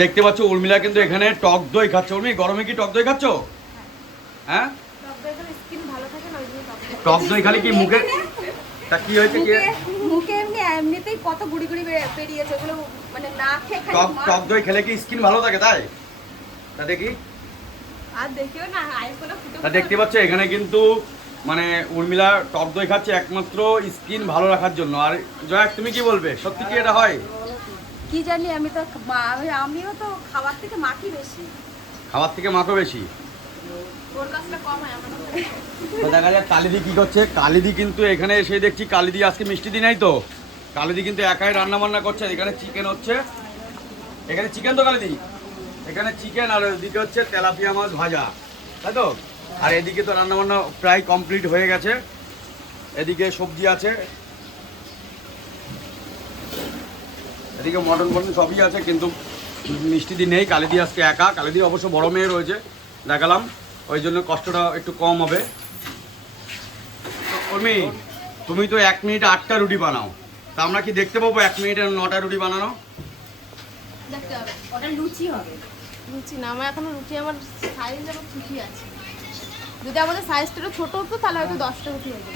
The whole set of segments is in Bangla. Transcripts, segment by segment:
দেখতে পাচ্ছ উর্মিলা কিন্তু এখানে টক দই খাচ্ছে। উর্মি গরমে কি টক দই খাচ্ছ? হ্যাঁ? টক দই। খালি কি মুখে তা কি হয়েছে কি? মুখে মুখে এমনি এমনিতেই কত গুড়ি গুড়ি বেরিয়েছে ওগুলো মানে না খেয়ে টক টক দই খেলে কি স্কিন ভালো থাকে তাই? তা দেখি। আর দেখিও না আইফোনে ফুটে তা দেখতে পাচ্ছ এখানে কিন্তু মানে উর্মিলা টক দই খাচ্ছে একমাত্র স্কিন ভালো রাখার জন্য। আর জয়াক তুমি কি বলবে? সত্যি কি এটা হয়? কি জানি আমি তো আমিও তো খাবার থেকে মাখি বেশি। খাবার থেকে মাখো বেশি? হয় দেখা যাক কালিদি কি করছে। কালিদি কিন্তু এখানে এসে দেখছি কালিদি আজকে মিষ্টি দিন নাই তো। কালিদি কিন্তু একাই রান্না বান্না করছে এখানে চিকেন হচ্ছে। এখানে চিকেন তো কালিদি? এখানে চিকেন আর হচ্ছে তেলাপিয়া মাছ ভাজা তাই তো? আর এদিকে তো রান্না বান্না প্রায় কমপ্লিট হয়ে গেছে। এদিকে সবজি আছে এদিকে মটন ফটন সবই আছে কিন্তু মিষ্টি দিন নেই কালিদি আজকে একা। কালিদি অবশ্য বড় মেয়ে রয়েছে দেখালাম। ওই জন্য কষ্টটা একটু কম হবে। কর্মী তুমি তো এক মিনিটে আটটা রুটি বানাও। তা আমরা কি দেখতে পাবো এক মিনিটে নটা রুটি বানানো? দেখতে হবে ওটা লুচি হবে। লুচি না আমার এখনও রুটি আমার সাইজ ঠিকই আছে। যদি আমাদের সাইজটা ছোট হতো তাহলে হয়তো দশটা রুটি যেত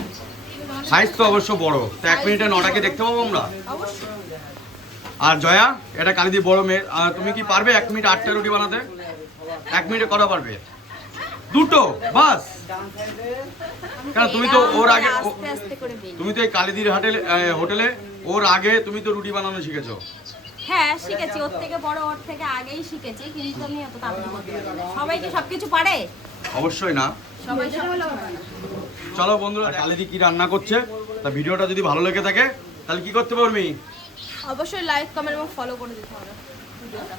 সাইজ তো অবশ্য বড়। তো এক মিনিটে নটাকে দেখতে পাবো আমরা? অবশ্যই। আর জয়া এটা কালিদি বড় মেয়ে। আর তুমি কি পারবে এক মিনিটে আটটা রুটি বানাতে? এক মিনিটে কটা পারবে? দুটো বাস। কেন তুমি তো ওর আগে তুমি তো এই কালিদির হোটেলে হোটেলে ওর আগে তুমি তো রুটি বানানো শিখেছো। হ্যাঁ শিখেছি। ওর থেকে বড় ওর থেকে আগেই শিখেছি। কিন্তু আমি এত তাড়াতাড়ি করতে সবাই কি সবকিছু পারে? অবশ্যই না। সবাই চলো বন্ধুরা কালিদি কি রান্না করছে? তা ভিডিওটা যদি ভালো লেগে থাকে তাহলে কি করতে পারবি? অবশ্যই লাইক কমেন্ট এবং ফলো করে দিতে হবে। ভিডিওটা।